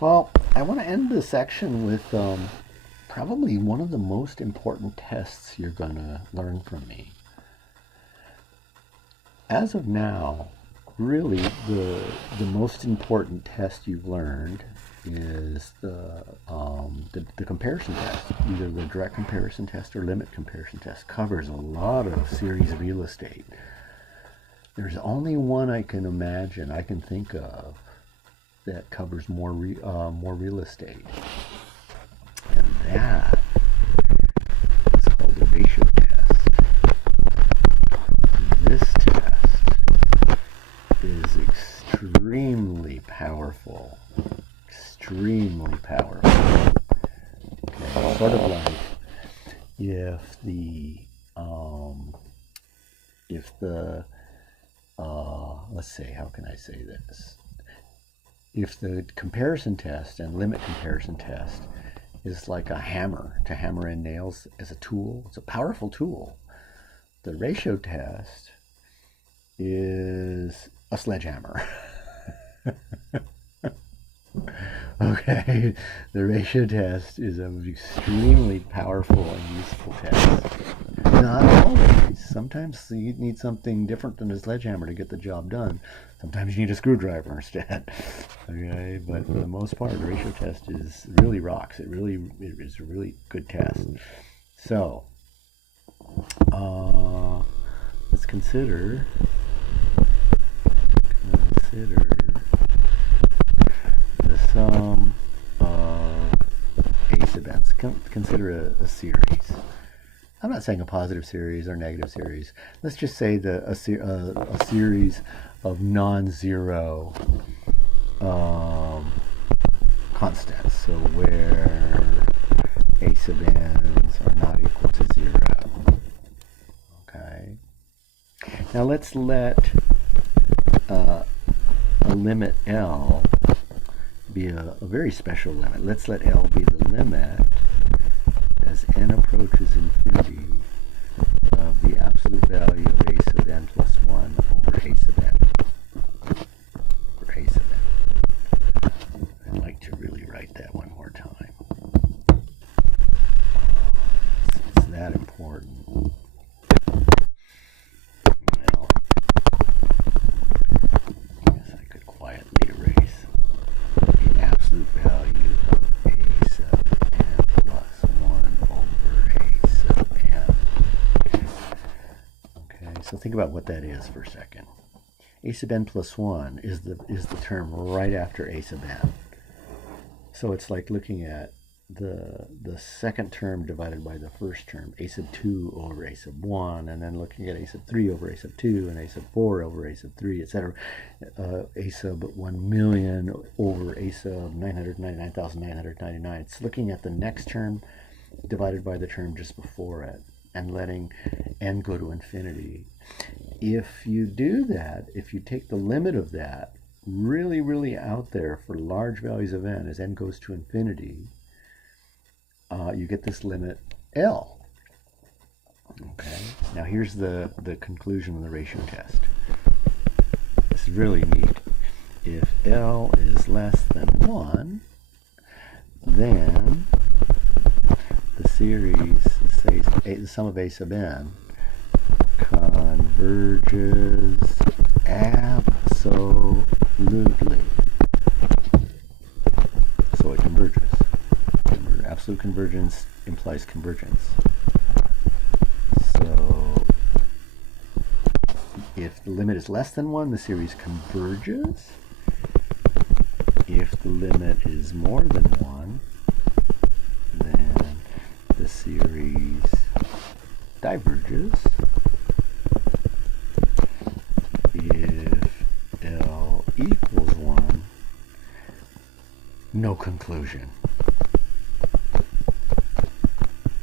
Well, I want to end this section with probably one of the most important tests you're going to learn from me. As of now, really the most important test you've learned is the comparison test. Either the direct comparison test or limit comparison test. Covers a lot of series real estate. There's only one I can imagine, I can think of, that covers more real estate. And that is called the ratio test. This test is extremely powerful. Extremely powerful. Okay, sort of like if let's say, how can I say this? If the comparison test and limit comparison test is like a hammer to hammer in nails as a tool, it's a powerful tool. The ratio test is a sledgehammer. Okay, the ratio test is an extremely powerful and useful test. Not always. Sometimes you need something different than a sledgehammer to get the job done. Sometimes you need a screwdriver instead. Okay, but for the most part, the ratio test really rocks. It is a really good test. So, let's consider the sum of a sub n. Consider a series. I'm not saying a positive series or negative series. Let's just say a series of non-zero constants. So where a sub n's are not equal to 0. Okay. Now let's let a limit L be a very special limit. Let's let L be the limit as n approaches infinity of the absolute value of a sub n plus 1 over a sub n. For a sub n. I'd like to really write that one more time. It's that important. Well, I guess I could quietly erase the absolute value of a sub n plus 1 over a sub n. Okay, so think about what that is for a second. A sub n plus 1 is the term right after a sub n. So it's like looking at the second term divided by the first term, a sub 2 over a sub 1, and then looking at a sub 3 over a sub 2, and a sub 4 over a sub 3, etc. A sub 1 million over a sub 999,999. It's looking at the next term divided by the term just before it, and letting n go to infinity. If you do that, if you take the limit of that really, really out there for large values of n as n goes to infinity, you get this limit L. Okay, now here's the conclusion of the ratio test. This is really neat. If L is less than 1, then the series, say the sum of A sub n, converges absolutely. So it converges. Absolute convergence implies convergence. So if the limit is less than 1, the series converges. If the limit is more than 1, then the series diverges. If L equals 1, no conclusion.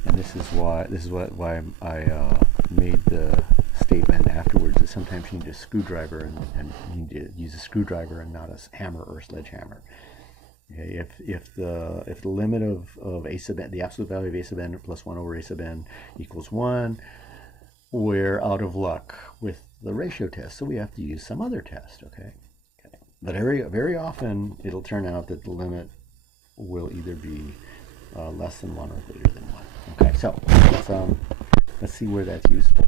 And this is why I made the statement afterwards that sometimes you need a screwdriver and you need to use a screwdriver and not a hammer or a sledgehammer. Okay, if the limit of A sub n, the absolute value of A sub n plus 1 over A sub n equals 1, we're out of luck with the ratio test, so we have to use some other test. Okay. But very often it'll turn out that the limit will either be less than 1 or greater than 1. Okay, so let's see where that's useful.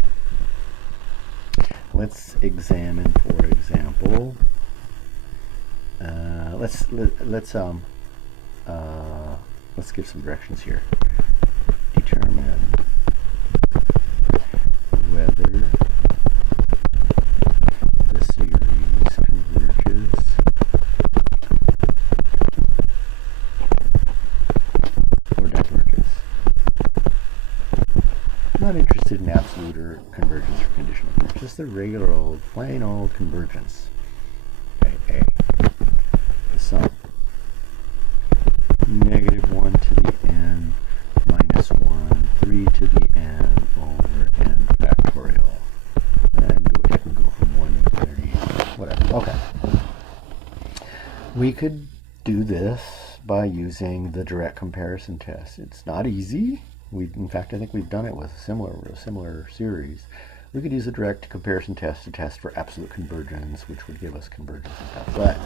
Let's examine, for example, let's give some directions here. Determine whether the series converges or diverges. I'm not interested in absolute or convergence or conditional convergence, just the regular old, plain old convergence. Okay, A. The sum. -1 to the n minus 1, 3 to the n over n factorial. And I can go from 1 to 30, whatever. Okay. We could do this by using the direct comparison test. It's not easy. In fact, I think we've done it with a similar series. We could use a direct comparison test to test for absolute convergence, which would give us convergence and stuff. But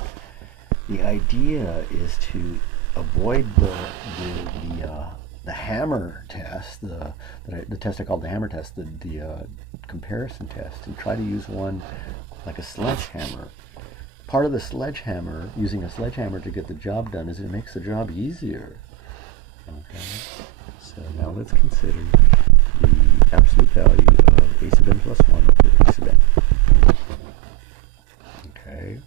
the idea is to avoid the hammer test, the test I called the hammer test, the comparison test, and try to use one like a sledgehammer. Part of the sledgehammer, using a sledgehammer to get the job done, is it makes the job easier. Okay. So now let's consider the absolute value of A sub n plus 1 over A sub n. Okay.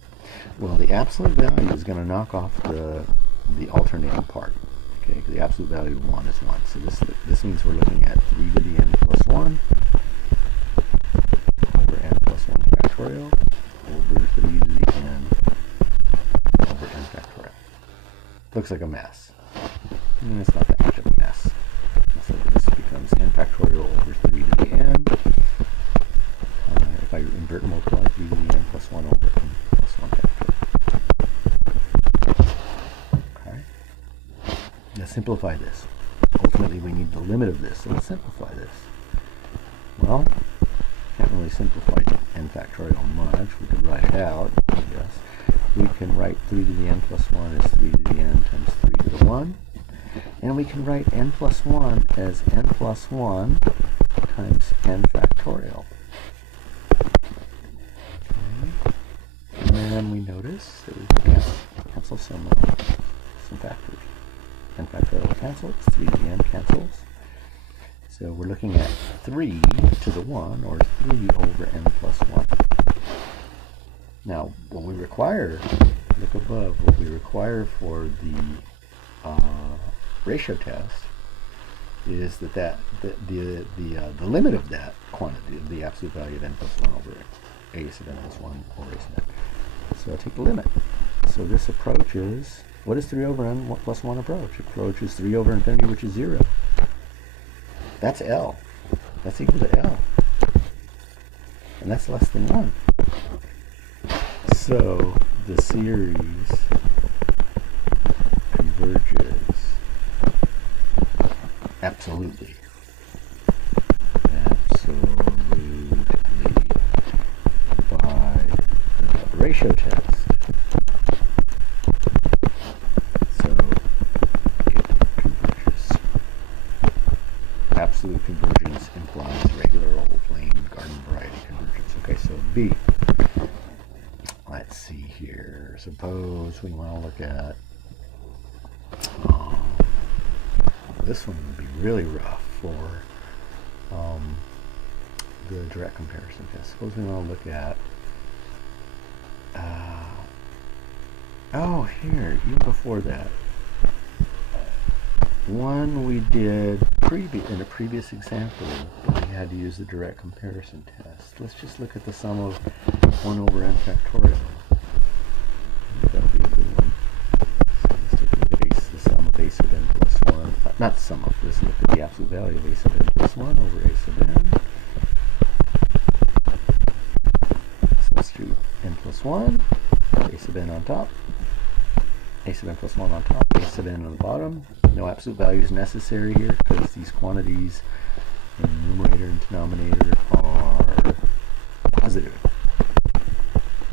Well, the absolute value is going to knock off the alternating part. Okay, because the absolute value of 1 is 1. So this means we're looking at 3 to the n plus 1 over n plus 1 factorial over 3 to the n over n factorial. Looks like a mess. It's not that much of a mess. So this becomes n factorial over 3 to the n. If I invert and multiply, 3 to the n plus 1 over n plus 1 factorial. Okay. Let's simplify this. Ultimately, we need the limit of this, so let's simplify this. Well, can't really simplify n factorial much. We could write it out, I guess. We can write 3 to the n plus 1 as 3 to the n times 3 to the 1. And we can write n plus 1 as n plus 1 times n factorial. Okay. And then we notice that we can cancel some factors. N factorial cancels, 3 to the n cancels. So we're looking at 3 to the 1, or 3 over n plus 1. Now, what we require, look above, what we require for the ratio test is that the limit of that quantity, the absolute value of n plus 1 over A sub n plus 1 over A sub n. So I'll take the limit. So this approach is, what is 3 over n plus 1 approach? Approach is 3 over infinity, which is 0. That's L. That's equal to L. And that's less than 1. So the series converges absolutely. ratio test. So it converges. Absolute convergence implies regular old plain garden variety convergence. Okay, so B. Let's see here. Suppose we want to look at this one would be really rough for the direct comparison test. Suppose we want to look at oh, here, even before that, one we did in a previous example, but we had to use the direct comparison test. Let's just look at the sum of 1 over n factorial. That would be a good one. So let's take a look at the sum of a sub n plus 1. Not the sum of, let's look at the absolute value of a sub n plus 1 over a sub n. So let's do n plus 1, a sub n on top, a sub n plus 1 on top, a sub n on the bottom. No absolute value is necessary here because these quantities in numerator and denominator are positive.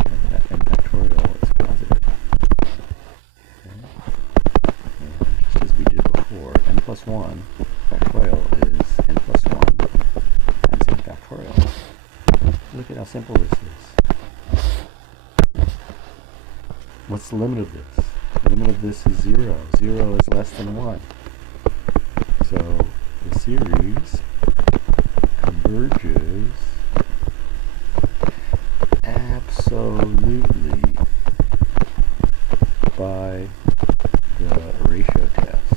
And that n factorial is positive. Okay. And just as we did before, n plus 1 factorial is n plus 1 times n factorial. Look at how simple this is. What's the limit of this? The limit of this is 0. 0 is less than 1. So the series converges absolutely by the ratio test.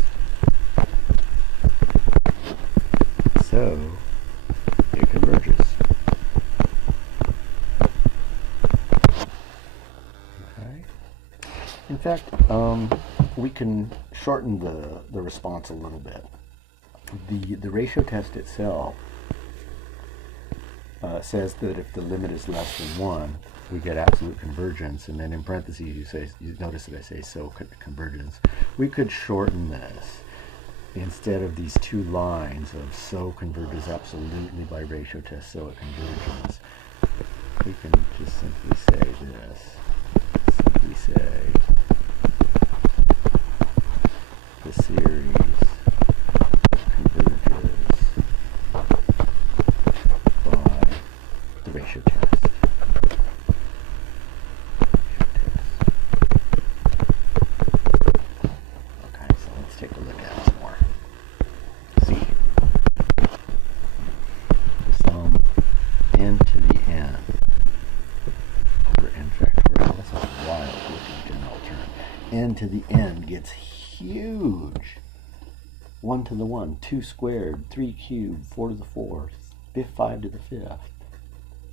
So it converges. Okay. In fact, we can shorten the response a little bit. The ratio test itself says that if the limit is less than 1, we get absolute convergence, and then in parentheses you notice that I say so convergence. We could shorten this. Instead of these two lines of so converges absolutely by ratio test, so it converges, we can just simply say this. Simply say the series converges by the ratio test. Okay, so let's take a look at it some more. See, the sum n to the n over n factorial. That's a wild looking general term. N to the n gets huge. 1 to the 1, 2 squared, 3 cubed, 4 to the 4th, 5 to the 5th.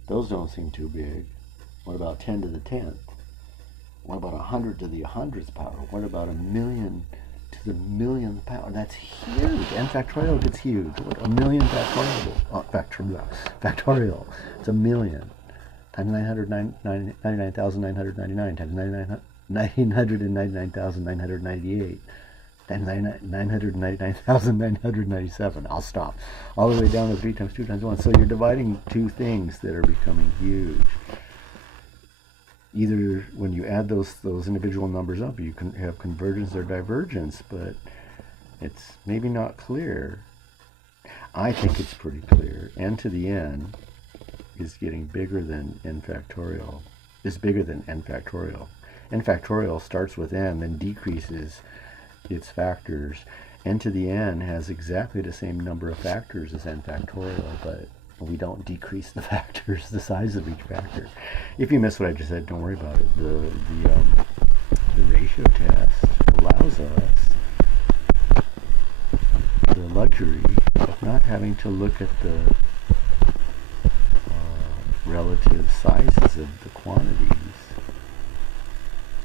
Those don't seem too big. What about 10 to the 10th? What about 100 to the 100th power? What about a million to the millionth power? That's huge. N factorial gets huge. What, a million factorial? Oh, factorial. It's a million. Times 99,999 times 999,998 times 999,997. I'll stop. All the way down to 3 times 2 times 1. So you're dividing two things that are becoming huge. Either when you add those individual numbers up, you can have convergence or divergence, but it's maybe not clear. I think it's pretty clear. N to the n is getting bigger than n factorial. Is bigger than n factorial. N factorial starts with n, then decreases its factors. N to the n has exactly the same number of factors as n factorial, but we don't decrease the factors, the size of each factor. If you missed what I just said, don't worry about it. The ratio test allows us the luxury of not having to look at the relative sizes of the quantities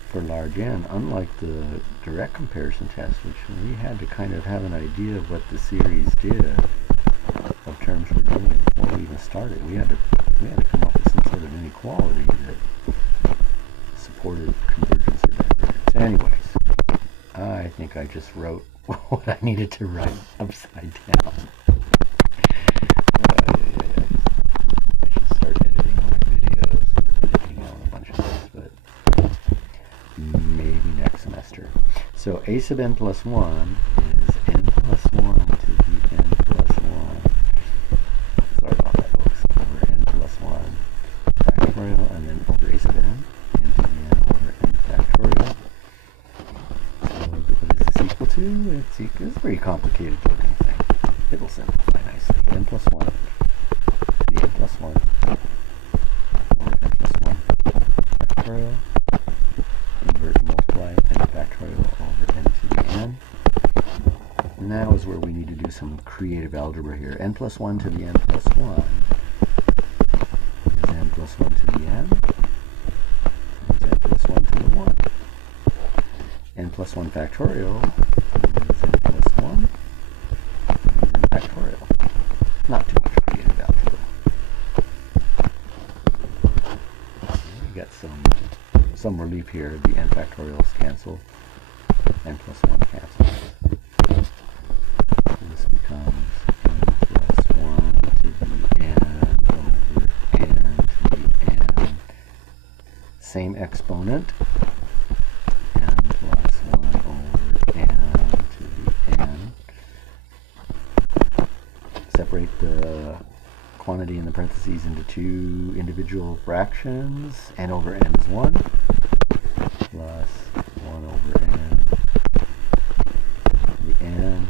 for large n, unlike the direct comparison test, which we had to kind of have an idea of what the series did of terms we're doing before we even started. We had to come up with some sort of inequality that supported convergence or divergence. Anyways, I think I just wrote what I needed to write upside down. I should start editing my videos, editing out a bunch of this, but So a sub n plus 1 is n plus 1 to the n plus 1. Sorry about that, folks. Over n plus 1 factorial, and then over a sub n into the n over n factorial. So what is this equal to? It's a pretty complicated looking thing. It'll simplify nicely. N plus 1 to the n plus 1 over n plus 1 factorial. Invert and multiply n factorial over n to the n. Now is where we need to do some creative algebra here. N plus 1 to the n plus 1 is n plus 1 to the n. Is n plus 1 to the 1. N plus 1 factorial is n plus 1 is n factorial. Not too much creative algebra. We got some relief here. The n factorials cancel. N plus 1 cancels. This becomes n plus 1 to the n over n to the n. Same exponent. N plus 1 over n to the n. Separate the quantity in the parentheses into two individual fractions. N over n is 1 plus 1 over n to the n.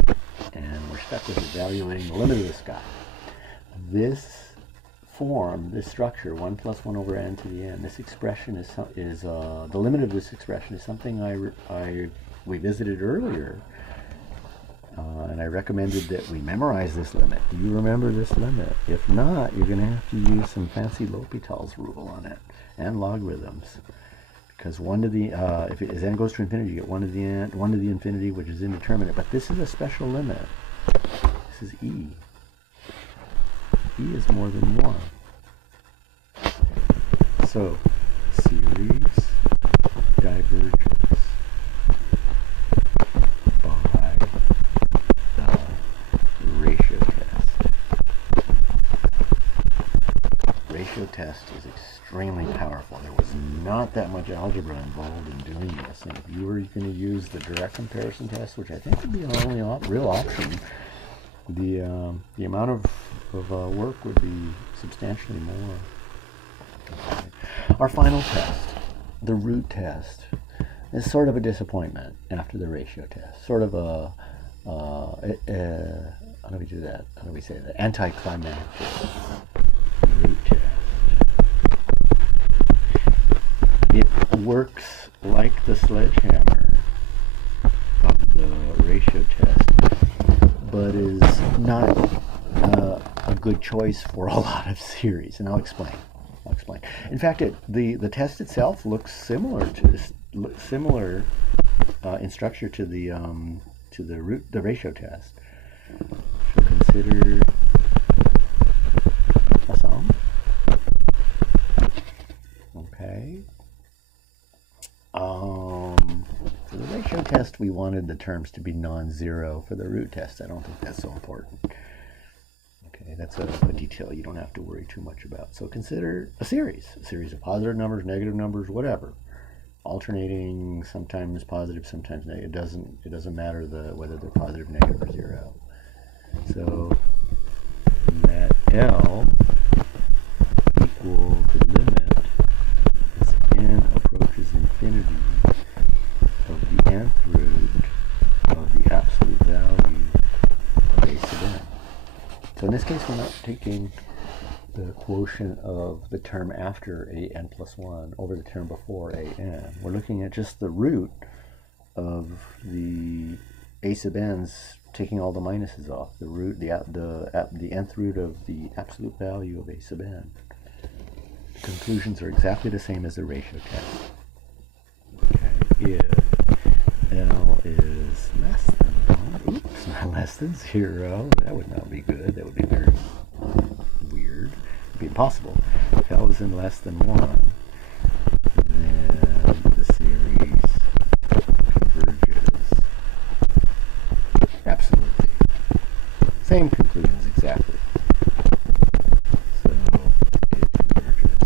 And we're stuck with evaluating the limit of this guy. This form, this structure, 1 plus 1 over n to the n, this expression is the limit of this expression is something we visited earlier. And I recommended that we memorize this limit. Do you remember this limit? If not, you're going to have to use some fancy L'Hopital's rule on it and logarithms. Because 1 to the, as n goes to infinity, you get 1 to the n, 1 to the infinity, which is indeterminate. But this is a special limit. This is e. E is more than 1. So, series diverges by the ratio test. Ratio test is extremely powerful. There was not that much algebra involved in doing this. And if you were going to use the direct comparison test, which I think would be the only real option, the amount of work would be substantially more. Okay. Our final test, the root test, is sort of a disappointment after the ratio test. Sort of a, how do we do that? How do we say that? Anticlimactic root test. It works like the sledgehammer of the ratio test, but is not a good choice for a lot of series, and I'll explain. In fact, the test itself looks similar in structure to the ratio test. So consider a sum. Okay. For the ratio test, we wanted the terms to be non-zero. For the root test, I don't think that's so important. Okay, that's a detail you don't have to worry too much about. So consider a series of positive numbers, negative numbers, whatever, alternating, sometimes positive, sometimes negative. It doesn't matter whether they're positive, negative, or zero. So let L equal the limit as n approaches infinity of the nth root of the absolute value of a sub n. So in this case, we're not taking the quotient of the term after a n plus 1 over the term before a n. We're looking at just the root of the a sub n's, taking all the minuses off. The root, the nth root of the absolute value of a sub n. The conclusions are exactly the same as the ratio test. Okay, if L is less than 1, oops, not less than 0, that would not be good. That would be very weird. It would be impossible. If L is in less than 1, then the series converges. Absolutely. Same conclusions exactly. So it converges.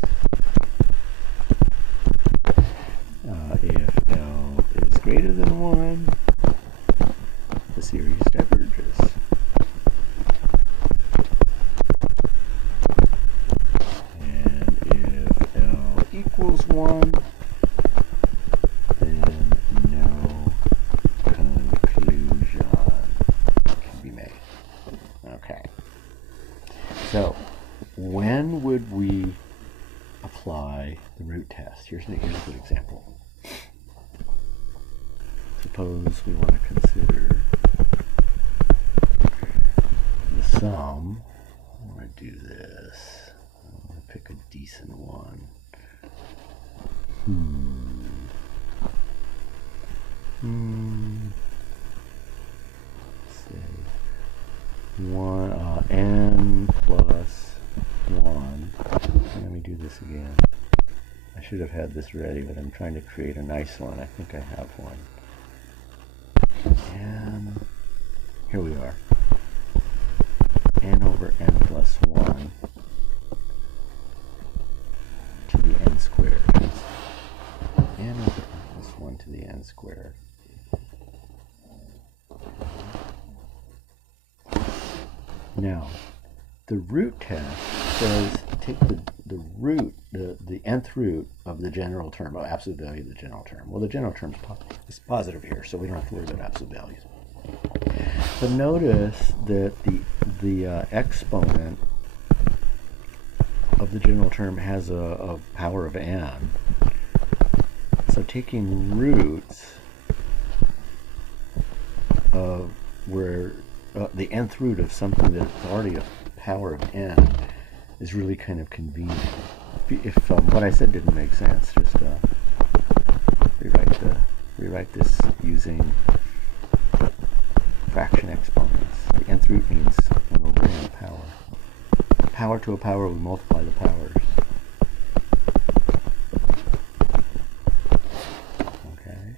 If L is greater than 1, equals 1, then no conclusion can be made. Okay. So, when would we apply the root test? Here's a good example. Suppose we want to consider the sum. I want to do this. I want to pick a decent one. Say n plus 1. Let me do this again. I should have had this ready, but I'm trying to create a nice one. I think I have one. And here we are. N over n plus 1 to the n squared. N over n plus 1 to the n squared. Now, the root test says take the root, the nth root of the general term, absolute value of the general term. Well, the general term is positive here, so we don't have to worry about absolute values. But notice that the exponent of the general term has a power of n. So taking roots of where the nth root of something that's already a power of n is really kind of convenient. If what I said didn't make sense, just rewrite this using fraction exponents. The nth root means 1 over n power. Power to a power, we multiply the powers. Okay.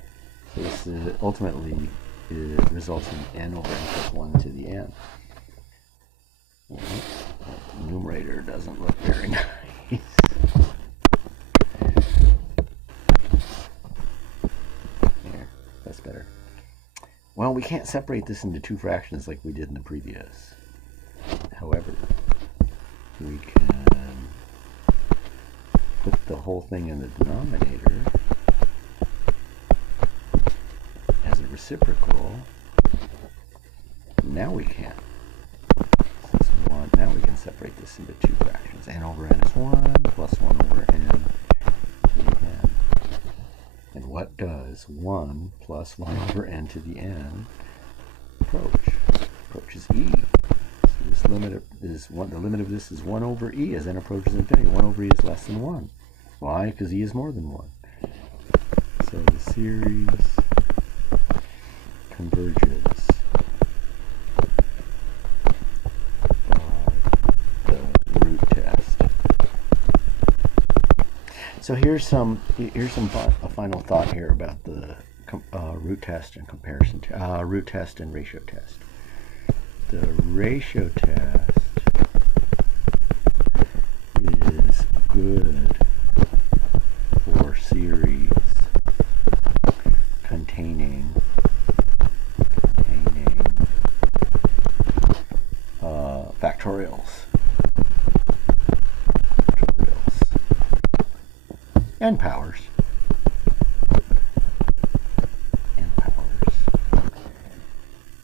So this is ultimately it results in n over n plus 1 to the n. Well, the numerator doesn't look very nice. Here, that's better. Well, we can't separate this into two fractions like we did in the previous. However, we can put the whole thing in the denominator as a reciprocal. Now we can. Now we can separate this into two fractions. N over n is 1 plus 1 over n to the n. And what does 1 plus 1 over n to the n approach? Approaches e. So this limit is 1. The limit of this is 1 over e as n approaches infinity. 1 over e is less than 1. Why? Because e is more than 1. So the series converges by the root test. So here's a final thought here about the root test and comparison root test and ratio test. The ratio test is good for series containing factorials and powers.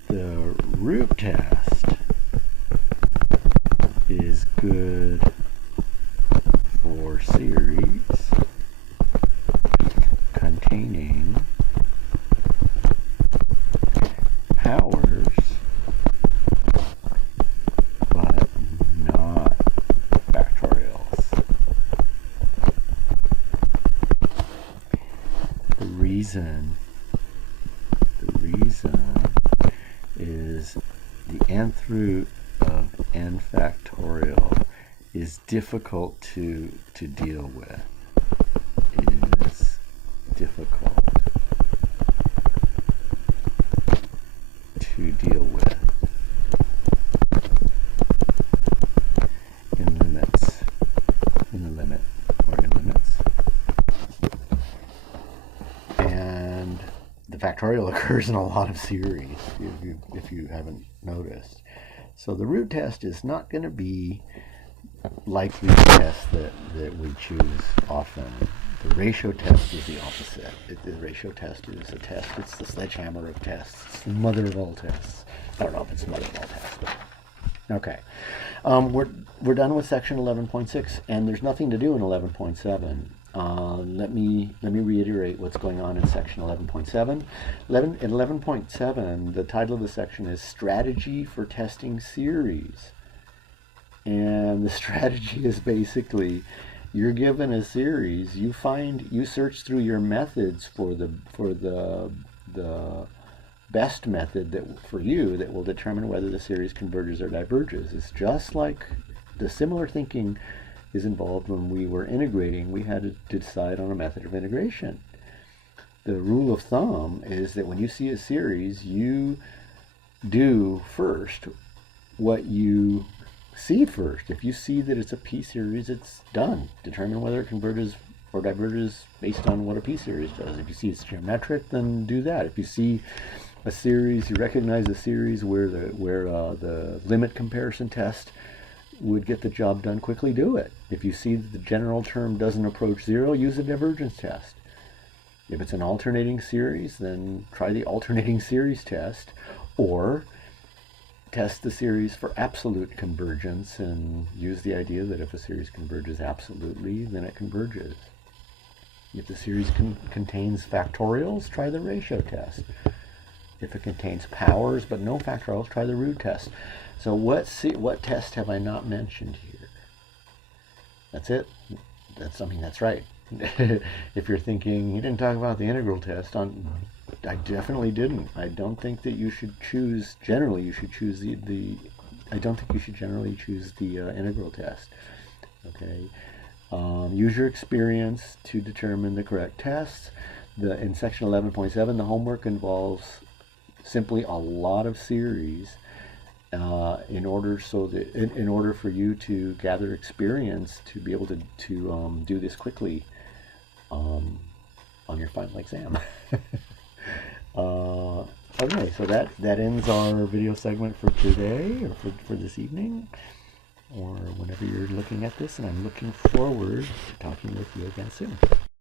The root test is good for series containing powers but not factorials. The reason is the nth root of n factorial is difficult to deal with. It is difficult to deal with in limits, in the limit or in limits. And the factorial occurs in a lot of series, if you haven't noticed. So the root test is not going to be like the test that we choose often The ratio test is the opposite. The ratio test is a test. It's the sledgehammer of tests. It's the mother of all tests. I don't know if it's the mother of all tests, but okay. We're done with section 11.6, and there's nothing to do in 11.7. Let me reiterate what's going on in section 11.7. In 11.7, the title of the section is Strategy for Testing Series. And the strategy is basically, you're given a series, you search through your methods for the best method for you that will determine whether the series converges or diverges. It's just like the similar thinking is involved when we were integrating. We had to decide on a method of integration. The rule of thumb is that when you see a series, you do first what you see first. If you see that it's a p-series, it's done. Determine whether it converges or diverges based on what a p-series does. If you see it's geometric, then do that. If you see a series, you recognize a series where the limit comparison test would get the job done quickly, do it. If you see that the general term doesn't approach zero, use a divergence test. If it's an alternating series, then try the alternating series test, or test the series for absolute convergence and use the idea that if a series converges absolutely, then it converges. If the series contains factorials, try the ratio test. If it contains powers but no factorials, try the root test. So what test have I not mentioned here? That's it. That's right. If you're thinking, you didn't talk about the integral test, I definitely didn't. I don't think that you should choose, generally you should choose I don't think you should generally choose the integral test. Okay. Use your experience to determine the correct tests. In section 11.7, the homework involves simply a lot of series in order for you to gather experience to be able to do this quickly on your final exam. Okay, so that ends our video segment for today, or for this evening, or whenever you're looking at this, and I'm looking forward to talking with you again soon.